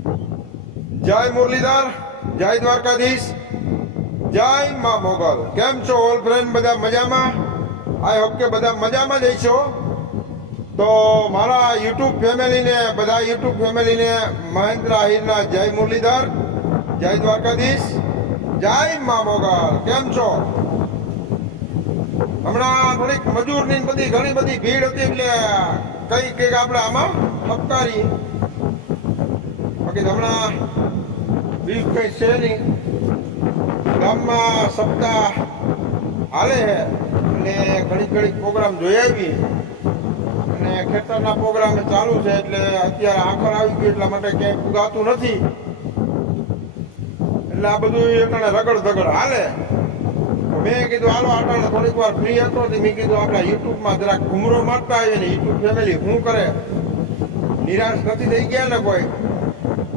જય મુરલીધર, જય દ્વારકાધીશ, જય મા મોગલ. કેમ છો ઓલ ફ્રેન્ડ બધા મજામાં? આઈ હોપ કે બધા મજામાં જ છો તો મારા યુટ્યુબ ફેમિલીને, બધા યુટ્યુબ ફેમિલીને મહેન્દ્ર આહિરના જય મુરલીધર, જય દ્વારકાધીશ, જય મા મોગલ. કેમ છો? હમણાં થોડીક મજૂરની બધી ઘણી બધી ભીડ હતી એટલે કઈ કંઈક આપણે આમાં ઠપકારી બાકી હમણાં બીજું કઈ છે નહીં. ગામમાં સપ્તાહ હાલે છે. અને ઘડીક ઘડીક પ્રોગ્રામ જોઈ આવી અને ખેતરના પ્રોગ્રામ ચાલુ છે એટલે અત્યારે આખર આવી ગયું એટલા માટે ક્યાંય પુગાતું નથી. એટલે આ બધું એકણે રગડ ધગડ હાલે. મેં કીધું, હાલો આટાણે થોડીક વાર ફ્રી હતો મેં કીધું, આપણા યુટ્યુબમાં જરાક ઘુમરો મારતા આવીએ ને, યુટ્યુબ ફેમિલી શું કરે? નિરાશ નથી થઈ ગયા ને કોઈ.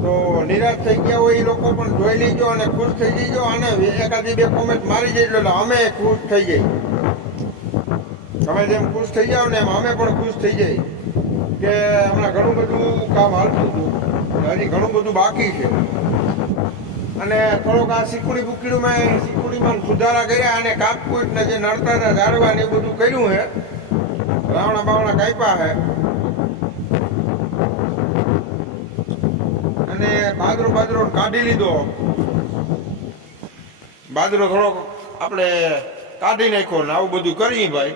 તો નિરાશ થઈ ગયા હોય એ લોકો પણ જોઈ લેજો અને ખુશ થઈ જજો અને એકાદી બે કોમેન્ટ મારી જજો એટલે અમે ખુશ થઈ જઈ તમે જેમ ખુશ થઈ જાઓ ને એમ અમે પણ ખુશ થઈ જઈ કે હમણાં ઘણું બધું કામ હાલતું હતું. હજી ઘણું બધું બાકી છે. અને થોડોક આ સિકુડી બુકડીમાં સિકુડીમાં સુધારા કર્યા અને કાપકૂટ ને જે નડતા હતા ઝાડવા ને એ બધું કર્યું છે રાવણા બાવણા કાપ્યા છે અને બાજરો બાજરો કાઢી લીધો. બાજરો થોડોક આપણે કાઢી નાખ્યો ને આવું બધું કરીએ ભાઈ.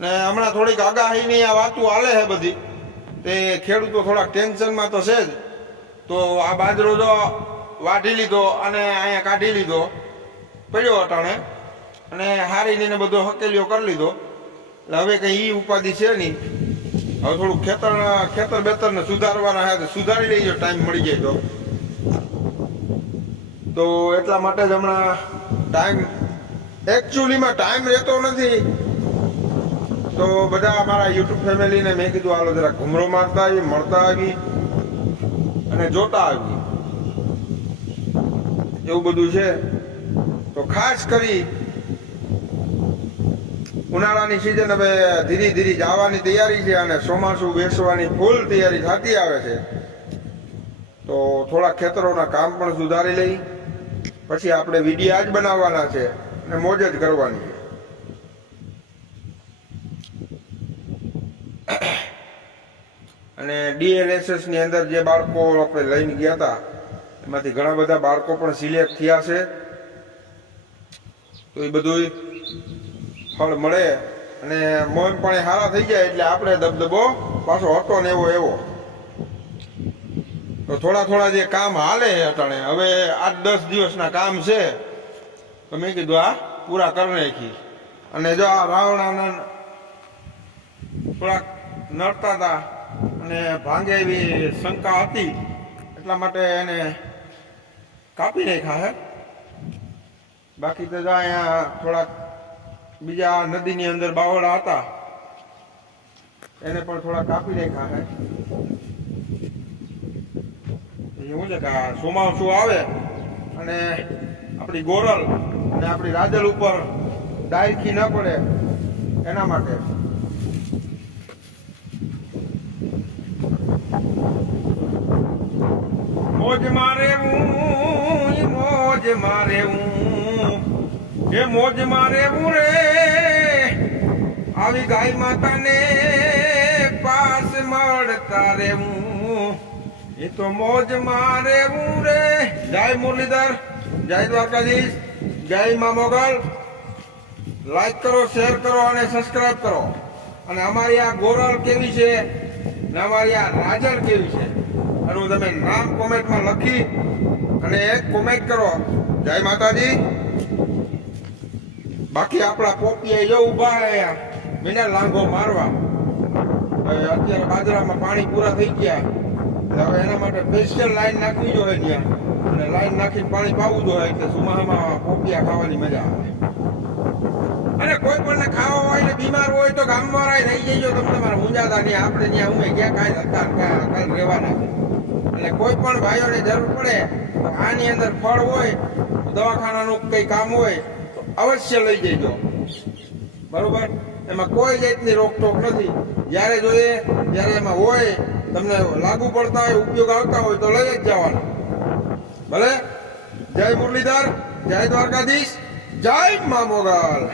ને હમણાં થોડીક આગાહીની આ વાતું હાલે છે બધી. તે ખેડૂતો થોડાક ટેન્શનમાં તો છે જ. તો આ બાજરો જો વાઢી લીધો અને અહીંયા કાઢી લીધો. પડ્યો અટાણે. અને હારીને બધો હકેલીઓ કરી લીધો. એટલે હવે કંઈ ઈ ઉપાધિ છે નહીં. હવે થોડું ખેતર ખેતર બેતર ને સુધારવાના હે સુધારી લઈએ ટાઈમ મળી જાય તો. તો એટલા માટે જ હમણાં ટાઈમ એકચ્યુઅલીમાં ટાઈમ રહેતો નથી. તો બધા અમારા યુટ્યુબ ફેમિલીને મેં કીધું આલો જરા ઘુમરો મારતા આવી મળતા આવી અને જોતા આવી એવું બધું છે. તો ખાસ કરી ઉનાળાની સિઝન હવે ધીરે ધીરે જવાની તૈયારી છે અને ચોમાસું બેસવાની ફૂલ તૈયારી થતી આવે છે. તો થોડા ખેતરોના કામ પણ સુધારી લઈ, પછી આપણે વીડિયો જ બનાવવાના છે અને મોજ જ કરવાની છે. અને ડીએલએસએસની અંદર જે બાળકો આપણે લઈને ગયા હતા, એમાંથી ઘણા બધા બાળકો પણ સિલેક્ટ થયા છે. તો એ બધું ફળ મળે અને મોમ પણ સારા થઈ જાય એટલે આપણે દબદબો પાછો હતો ને એવો એવો. તો થોડા થોડા જે કામ હાલે છે અટાણે, હવે આઠ દસ દિવસના કામ છે. તો મેં કીધું, આ પૂરા કરી નાખી. અને જો આ રાવણાના થોડાક નડતા હતા અને ભાંગે એવી શંકા હતી, એટલા માટે એને કાપી નાખ્યા હે. બાકી તો અહીંયા થોડાક બીજા નદીની અંદર બાવળા હતા. એને પણ થોડા કાપી નાખ્યા હે. એવું છે કે ચોમાસું આવે અને આપણી ગોરલ અને આપણી રાજલ ઉપર ડાયરખી ન પડે એના માટે. મોજ મારે હું, મોજ મારે હું. એ મોજ મારે હું રે આવી ગાય માતાને પાસ મળતા રે હું. એ તો મોજ મારે હું રે જય મુરલીધર, જય દ્વારકાધીશ, જય મા મોગલ. લાઈક કરો શેર કરો અને સબસ્ક્રાઇબ કરો. અને અમારી આ ગોરલ કેવી છે? ને અમારી આ રાજર કેવી છે? એનું તમે નામ કોમેન્ટમાં લખી અને એક કોમેન્ટ કરો. જય માતાજી. બાકી આપણા પોપિયા જો ઊભા હે અહીંયા મીના લાંઘો મારવા. અત્યારે બાજરામાં પાણી પૂરા થઈ ગયા. હવે એના માટે સ્પેશિયલ લાઈન નાખવી જોઈએ ત્યાં. અને લાઈન નાખીને પાણી પાવું જોઈએ એટલે સુમાહામાં પોપિયા ખાવાની મજા આવે. અને કોઈ પણ ખાવા હોય ને બીમાર હોય તો ગામવાળા રહી જઈજો તમે તમારા ઊંઝાતા નહીં આપણે ત્યાં ઉમે ક્યાં કાંઈ હતા કાંઈ રહેવાના એટલે કોઈ પણ ભાઈઓને જરૂર પડે તો આની અંદર ફળ હોય દવાખાનાનું કંઈ કામ હોય અવશ્ય લઈ જજો. બરોબર? એમાં કોઈ જાતની રોકટોક નથી. જ્યારે જોઈએ, જ્યારે એમાં હોય, તમને લાગુ પડતા હોય, ઉપયોગ આવતા હોય, તો લઈ જ જવાનો. ભલે? જય મુરલીધર, જય દ્વારકાધીશ, જય મા મોગલ.